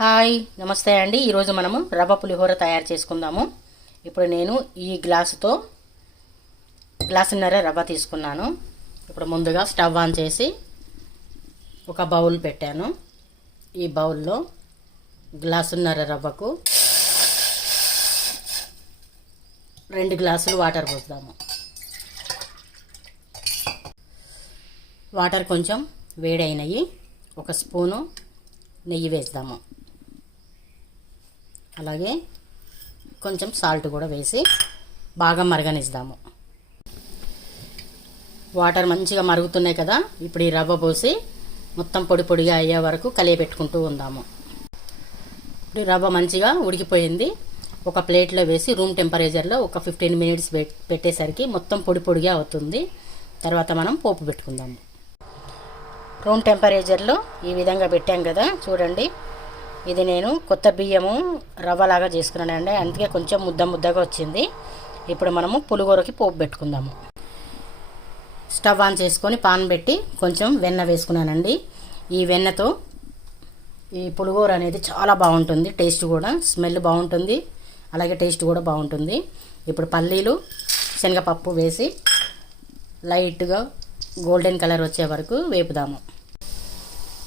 Hi నమస్తే అండి. ఈరోజు మనము రవ్వ పులిహోర తయారు చేసుకుందాము. ఇప్పుడు నేను ఈ గ్లాసున్నర రవ్వ తీసుకున్నాను. ఇప్పుడు ముందుగా స్టవ్ ఆన్ చేసి ఒక బౌల్ పెట్టాను. ఈ బౌల్లో గ్లాసున్నర రవ్వకు 2 గ్లాసులు వాటర్ పోద్దాము. వాటర్ కొంచెం వేడైనవి. ఒక స్పూను నెయ్యి వేద్దాము. అలాగే కొంచెం సాల్ట్ కూడా వేసి బాగా మరగనిద్దాము. వాటర్ మంచిగా మరుగుతున్నాయి కదా. ఇప్పుడు ఈ రవ్వ పోసి మొత్తం పొడి పొడిగా అయ్యే వరకు కలియబెట్టుకుంటూ ఉందాము. ఇప్పుడు రవ్వ మంచిగా ఉడికిపోయింది. ఒక ప్లేట్లో వేసి రూమ్ టెంపరేచర్లో ఒక 15 మినిట్స్ పెట్టేసరికి మొత్తం పొడి పొడిగా అవుతుంది. తర్వాత మనం పోపు పెట్టుకుందాము. రూమ్ టెంపరేచర్లో ఈ విధంగా పెట్టాం కదా, చూడండి. ఇది నేను కొత్త బియ్యము రవ్వలాగా చేసుకున్నానండి, అందుకే కొంచెం ముద్దగా వచ్చింది. ఇప్పుడు మనము పులిహోరకి పోపు పెట్టుకుందాము. స్టవ్ ఆన్ చేసుకొని పాన్ పెట్టి కొంచెం వెన్న వేసుకున్నానండి. ఈ వెన్నతో ఈ పులిహోర అనేది చాలా బాగుంటుంది. టేస్ట్ కూడా, స్మెల్ బాగుంటుంది, అలాగే టేస్ట్ కూడా బాగుంటుంది. ఇప్పుడు పల్లీలు శనగపప్పు వేసి లైట్గా గోల్డెన్ కలర్ వచ్చే వరకు వేపుదాము.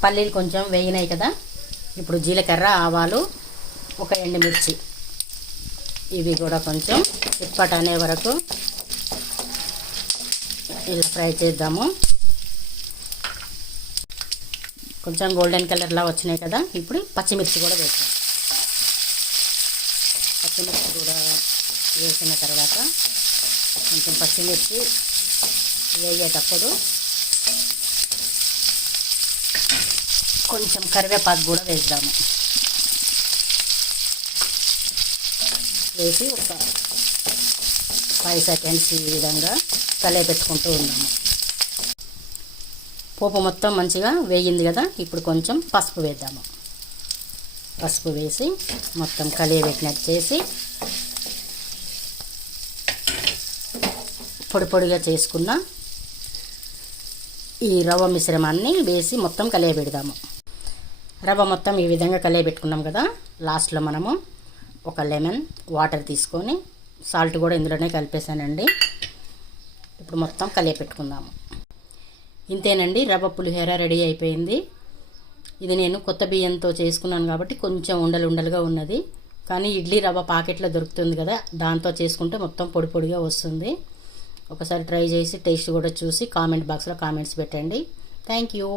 పల్లీలు కొంచెం వేగినాయి కదా. ఇప్పుడు జీలకర్ర, ఆవాలు, ఒక ఎండుమిర్చి ఇవి కూడా కొంచెం చిట్పట అనే వరకు ఇలా ఫ్రై చేద్దాము. కొంచెం గోల్డెన్ కలర్లా వచ్చినాయి కదా. ఇప్పుడు పచ్చిమిర్చి కూడా వేద్దాం. పచ్చిమిర్చి కూడా వేసిన తర్వాత కొంచెం పచ్చిమిర్చి వేగేటప్పుడు కొంచెం కరివేపాకు కూడా వేద్దాము. వేసి ఒక 5 సెకండ్స్ ఈ విధంగా పెట్టుకుంటూ ఉన్నాము. పోపు మొత్తం మంచిగా వేగింది కదా. ఇప్పుడు కొంచెం పసుపు వేద్దాము. పసుపు వేసి మొత్తం పెట్టినట్టు చేసి పొడి పొడిగా చేసుకున్న ఈ రవ్వ మిశ్రమాన్ని వేసి మొత్తం పెడదాము. రవ్వ మొత్తం ఈ విధంగా పెట్టుకున్నాం కదా. లాస్ట్లో మనము ఒక లెమన్ వాటర్ తీసుకొని సాల్ట్ కూడా ఇందులోనే కలిపేసానండి. ఇప్పుడు మొత్తం పెట్టుకుందాము. ఇంతేనండి, రవ్వ పులిహోర రెడీ అయిపోయింది. ఇది నేను కొత్త బియ్యంతో చేసుకున్నాను కాబట్టి కొంచెం ఉండలుగా ఉన్నది. కానీ ఇడ్లీ రవ్వ ప్యాకెట్లో దొరుకుతుంది కదా, దాంతో చేసుకుంటే మొత్తం పొడి పొడిగా వస్తుంది. ఒకసారి ట్రై చేసి టేస్ట్ కూడా చూసి కామెంట్ బాక్స్లో కామెంట్స్ పెట్టండి. Thank you.